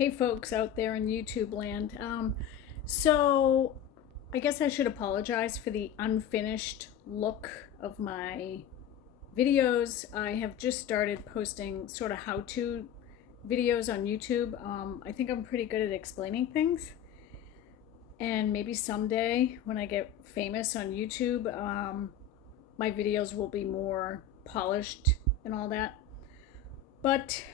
Hey, folks out there in YouTube land. So, I guess I should apologize for the unfinished look of my videos. I have just started posting sort of how to videos on YouTube. I think I'm pretty good at explaining things. And maybe someday when I get famous on YouTube, my videos will be more polished and all that. But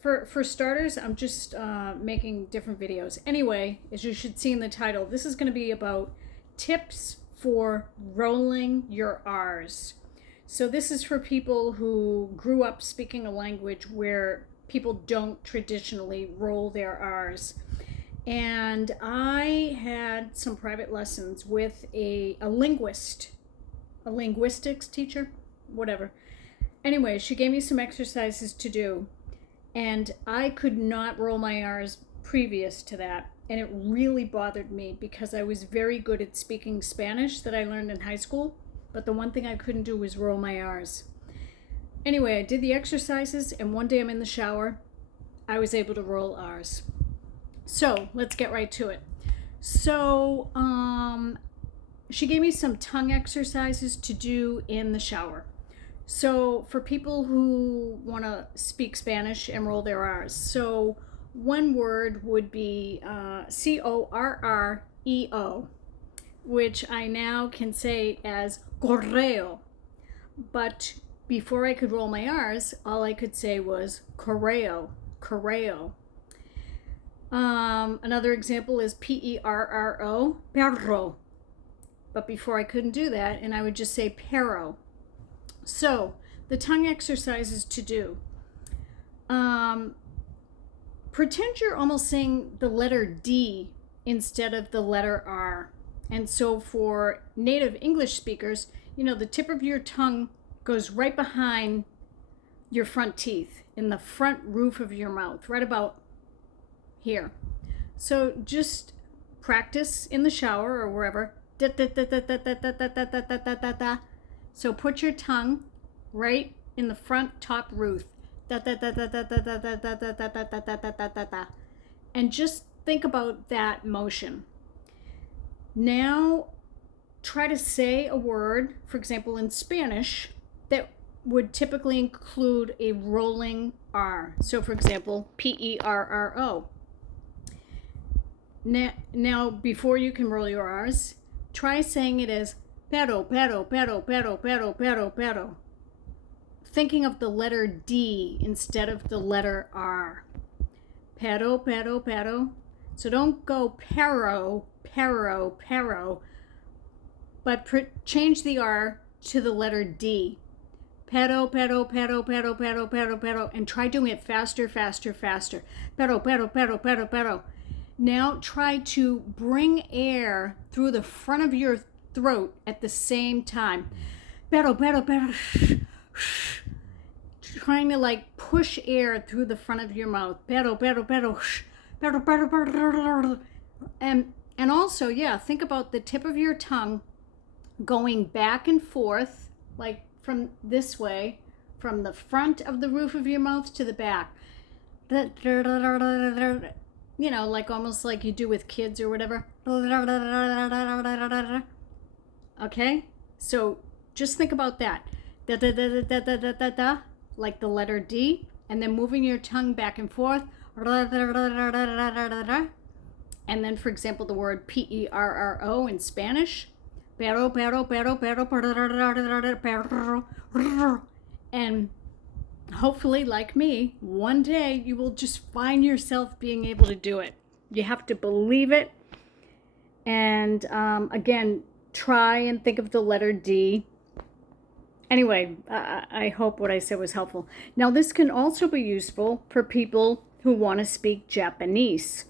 for starters, I'm just making different videos. Anyway, as you should see in the title, this is going to be about tips for rolling your R's. So this is for people who grew up speaking a language where people don't traditionally roll their R's. And I had some private lessons with a linguist, a linguistics teacher, whatever. Anyway, she gave me some exercises to do, and I could not roll my R's previous to that. And it really bothered me because I was very good at speaking Spanish that I learned in high school, but the one thing I couldn't do was roll my R's. Anyway, I did the exercises, and one day I'm in the shower, I was able to roll R's. So let's get right to it. So she gave me some tongue exercises to do in the shower. So for people who want to speak Spanish and roll their R's, so one word would be correo, which I now can say as correo. But before I could roll my R's, all I could say was correo. Another example is perro, perro. But before I couldn't do that, and I would just say perro. So the tongue exercises to do. Pretend you're almost saying the letter D instead of the letter R. And so for native English speakers, the tip of your tongue goes right behind your front teeth, in the front roof of your mouth, right about here. So just practice in the shower or wherever. So put your tongue right in the front top roof. And just think about that motion. Now try to say a word, for example, in Spanish, that would typically include a rolling R. So for example, perro. Now before you can roll your R's, try saying it as pero. Thinking of the letter D instead of the letter R. Pero. So don't go pero, but change the R to the letter D. Pero, and try doing it faster. Pero. Now try to bring air through the front of your throat at the same time. Pero. Trying to push air through the front of your mouth. Pero. And also, think about the tip of your tongue going back and forth, like from this way, from the front of the roof of your mouth to the back. Like almost like you do with kids or whatever. Okay? So just think about that. Like the letter D, and then moving your tongue back and forth. And then, for example, the word perro in Spanish. Pero. And hopefully, like me, one day you will just find yourself being able to do it. You have to believe it. And again, try and think of the letter D. Anyway, I hope what I said was helpful. Now, this can also be useful for people who want to speak Japanese.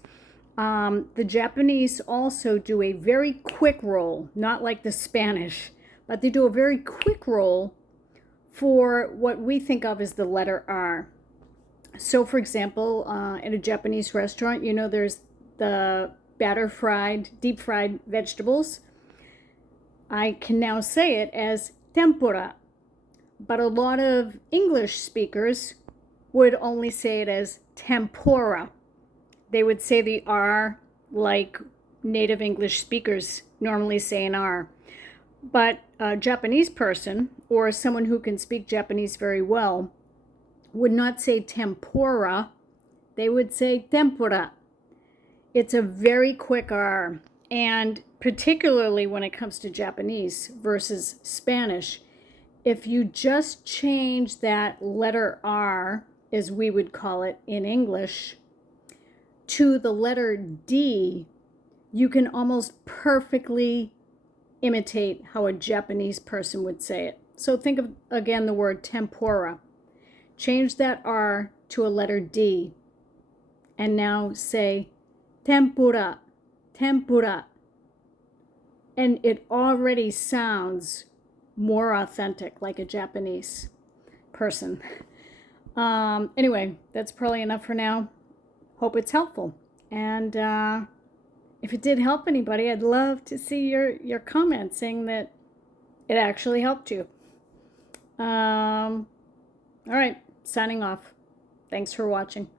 The Japanese also do a very quick roll, not like the Spanish, but they do a very quick roll for what we think of as the letter R. So, for example, at a Japanese restaurant, there's the deep fried vegetables. I can now say it as tempura, but a lot of English speakers would only say it as tempura. they would say the R like native English speakers normally say an R. But a Japanese person or someone who can speak Japanese very well would not say tempura, they would say tempura. It's a very quick R, and particularly when it comes to Japanese versus Spanish, if you just change that letter R, as we would call it in English, to the letter D, you can almost perfectly imitate how a Japanese person would say it. So think of, again, the word tempura. Change that R to a letter D, and now say tempura, tempura. And it already sounds more authentic, like a Japanese person. Anyway, that's probably enough for now. Hope it's helpful. And if it did help anybody, I'd love to see your comments saying that it actually helped you. All right, signing off. Thanks for watching.